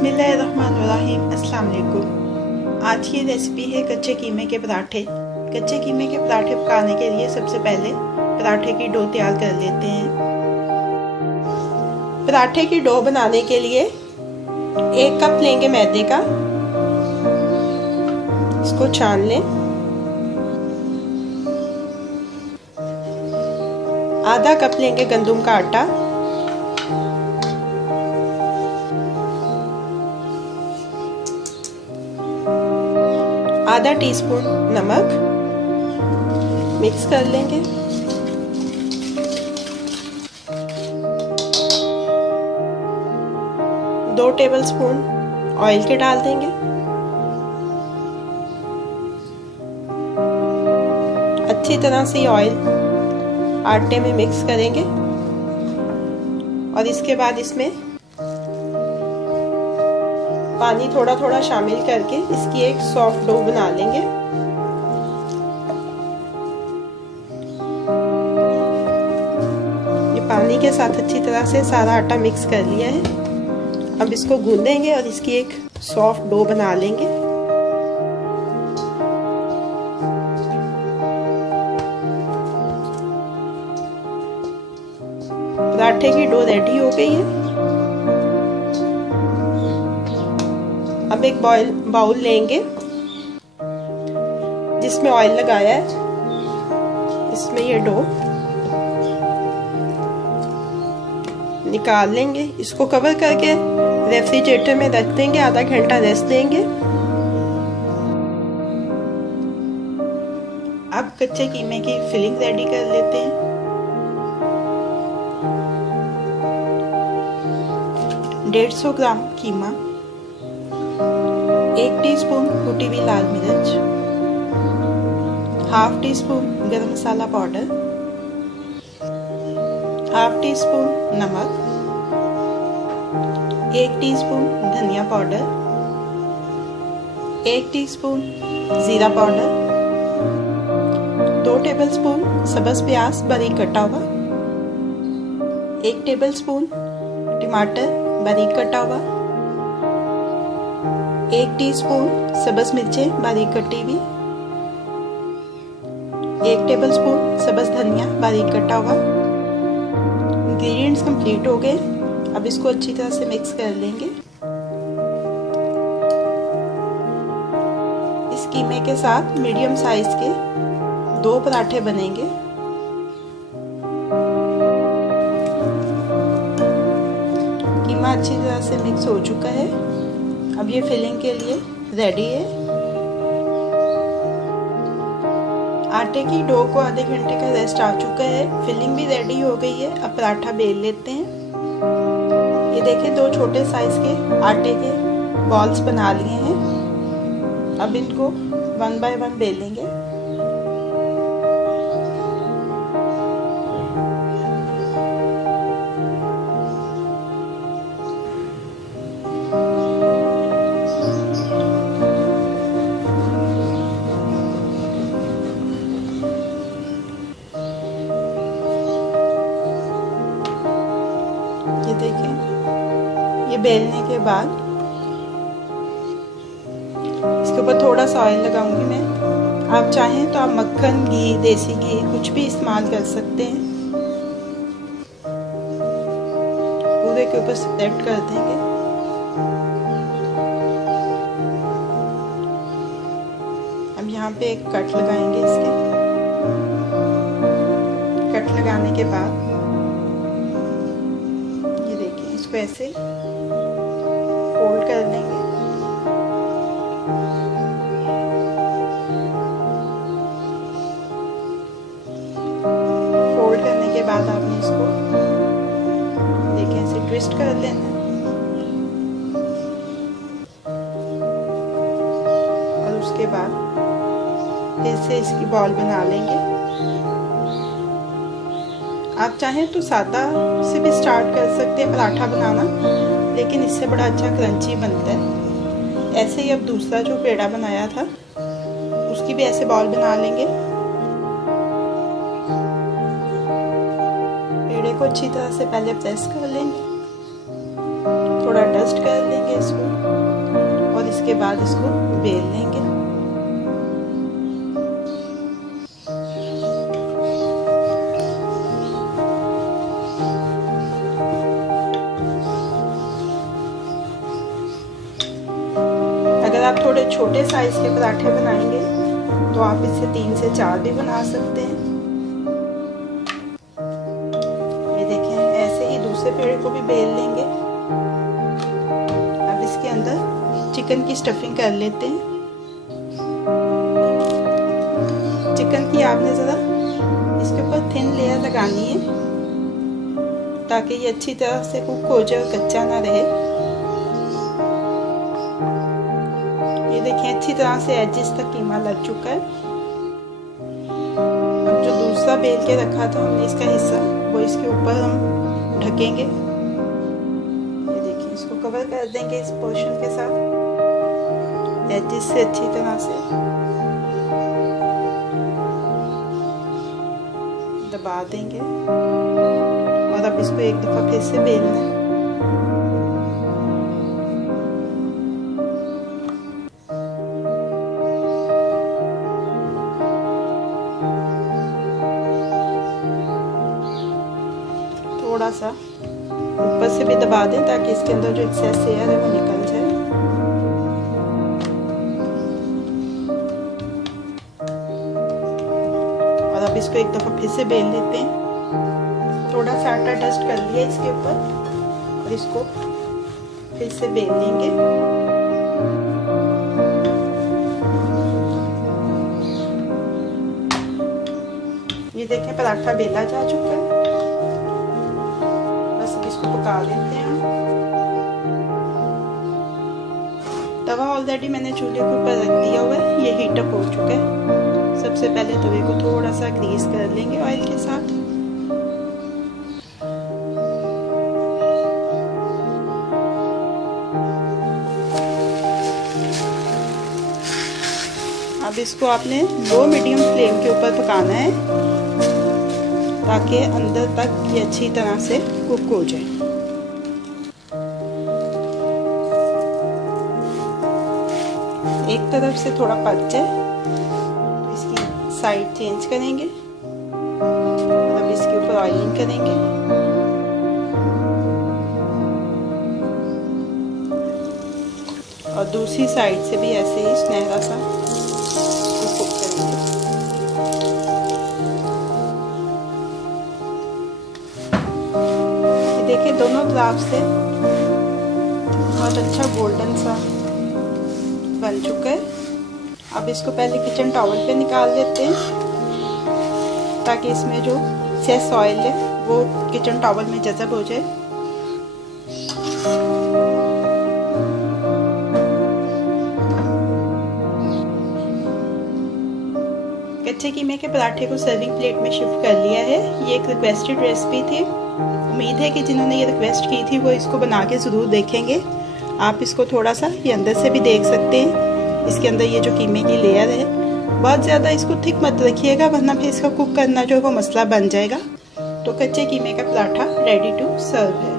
बिस्मिल्लाहिर्रहमानिर्रहीम। अस्सलाम वालेकुम। आज की रेसिपी है कच्चे कीमे के पराठे। कच्चे कीमे के पराठे पकाने के लिए सबसे पहले पराठे की डो तैयार कर लेते हैं। पराठे की डो बनाने के लिए 1 कप लेंगे मैदे का, इसको छान लें। आधा कप लेंगे गंदम का आटा, आधा टीस्पून नमक, मिक्स कर लेंगे। 2 टेबलस्पून ऑयल के डाल देंगे। अच्छी तरह से ऑयल आटे में मिक्स करेंगे और इसके बाद इसमें पानी थोड़ा थोड़ा शामिल करके इसकी एक सॉफ्ट डो बना लेंगे। ये पानी के साथ अच्छी तरह से सारा आटा मिक्स कर लिया है। अब इसको गूंदेंगे और इसकी एक सॉफ्ट डो बना लेंगे। पराठे की डो रेडी हो गई है। अब एक बाउल लेंगे जिसमें ऑयल लगाया है, इसमें ये डो निकाल लेंगे। इसको कवर करके रेफ्रिजरेटर में रख देंगे, आधा घंटा रेस्ट देंगे। अब कच्चे कीमे की फिलिंग रेडी कर लेते हैं। डेढ़ 150 ग्राम कीमा, 1 टीस्पून कुटी हुई लाल मिर्च, ½ टीस्पून गरम मसाला पाउडर, ½ टीस्पून नमक, 1 टीस्पून धनिया पाउडर, 1 टीस्पून जीरा पाउडर, 2 टेबलस्पून सब्ज़ प्याज बारीक कटा हुआ, 1 टेबलस्पून टमाटर बारीक कटा हुआ, 1 टीस्पून सब्ज़ मिर्चें बारीक कटी हुई, 1 टेबलस्पून सब्ज़ धनिया बारीक कटा हुआ। इंग्रेडिएंट्स कंप्लीट हो गए। अब इसको अच्छी तरह से मिक्स कर लेंगे। इस कीमे के साथ मीडियम साइज के 2 पराठे बनेंगे। कीमा अच्छी तरह से मिक्स हो चुका है। अब ये फिलिंग के लिए रेडी है। आटे की डो को आधे घंटे का रेस्ट आ चुका है। फिलिंग भी रेडी हो गई है। अब पराठा बेल लेते हैं। ये देखिए 2 छोटे साइज के आटे के बॉल्स बना लिए हैं। अब इनको 1 बाय 1 बेलेंगे। ये देखिए, ये बेलने के बाद इसके ऊपर थोड़ा सा ऑयल लगाऊंगी मैं। आप चाहें तो आप मक्खन, घी, देसी घी कुछ भी इस्तेमाल कर सकते हैं। पूरे के ऊपर स्प्रेड कर देंगे। अब यहाँ पे एक कट लगाएंगे। इसके कट लगाने के बाद इसको ऐसे फोल्ड कर लेंगे। फोल्ड करने के बाद आपने इसको देखिए ऐसे ट्विस्ट कर लेना है और उसके बाद फिर से इसकी बॉल बना लेंगे। आप चाहें तो सादा से भी स्टार्ट कर सकते हैं पराठा बनाना, लेकिन इससे बड़ा अच्छा क्रंची बनता है। ऐसे ही अब दूसरा जो पेड़ा बनाया था उसकी भी ऐसे बॉल बना लेंगे। पेड़े को अच्छी तरह से पहले प्रेस कर लेंगे, थोड़ा डस्ट कर लेंगे इसको और इसके बाद इसको बेल लेंगे। अगर आप थोड़े छोटे साइज के पराठे बनाएंगे तो आप इससे 3 से 4 भी बना सकते हैं। ये देखें, ऐसे ही दूसरे पेड़े को भी बेल लेंगे। अब इसके अंदर चिकन की स्टफिंग कर लेते हैं। चिकन की आपने ज़रा इसके ऊपर थिन लेयर लगानी है ताकि ये अच्छी तरह से कुक हो जाए और कच्चा ना रहे। ये देखिए, अच्छी तरह से एजेस तक कीमा लग चुका है। अब जो दूसरा बेल के रखा था हमने इसका हिस्सा, वो इसके ऊपर हम ढकेंगे। ये देखिए, इसको कवर कर देंगे इस पोर्शन के साथ एजेस से अच्छी तरह से दबा देंगे। और अब इसको एक दफ़ा फिर से बेलना है। थोड़ा सा ऊपर से भी दबा दें ताकि इसके अंदर जो एक्सेस एयर है वो निकल जाए। और अब इसको एक दफ़ा फिर से बेल लेते हैं। थोड़ा सा आटा डस्ट कर लिया इसके ऊपर और इसको फिर से बेल लेंगे। ये देखें, पराठा बेला जा चुका है। पका लेते हैं। तवा ऑलरेडी मैंने चूल्हे के ऊपर रख दिया हुआ है, ये हीट अप हो चुका है। सबसे पहले तवे को थोड़ा सा ग्रीस कर लेंगे ऑयल के साथ। अब इसको आपने लो मीडियम फ्लेम के ऊपर पकाना है ताकि अंदर तक ये अच्छी तरह से कुक हो जाए। एक तरफ से थोड़ा पक जाए तो इसकी साइड चेंज करेंगे और अब इसके ऊपर ऑयलिंग करेंगे। और दूसरी साइड से भी ऐसे ही सुनहरा सा कुक करेंगे। ये देखिए, दोनों तरफ से बहुत अच्छा गोल्डन सा बन चुका है। अब इसको पहले किचन टॉवल पे निकाल लेते हैं ताकि इसमें जो एक्सेस ऑयल है वो किचन टॉवल में जज़ब हो जाए। कच्चे कीमे के पराठे को सर्विंग प्लेट में शिफ्ट कर लिया है। ये एक रिक्वेस्टेड रेसिपी थी। उम्मीद है कि जिन्होंने ये रिक्वेस्ट की थी वो इसको बना के ज़रूर देखेंगे। आप इसको थोड़ा सा ये अंदर से भी देख सकते हैं। इसके अंदर ये जो कीमे की लेयर है, बहुत ज़्यादा इसको थिक मत रखिएगा वरना फिर इसका कुक करना जो है वो मसला बन जाएगा। तो कच्चे कीमे का पराठा रेडी टू सर्व है।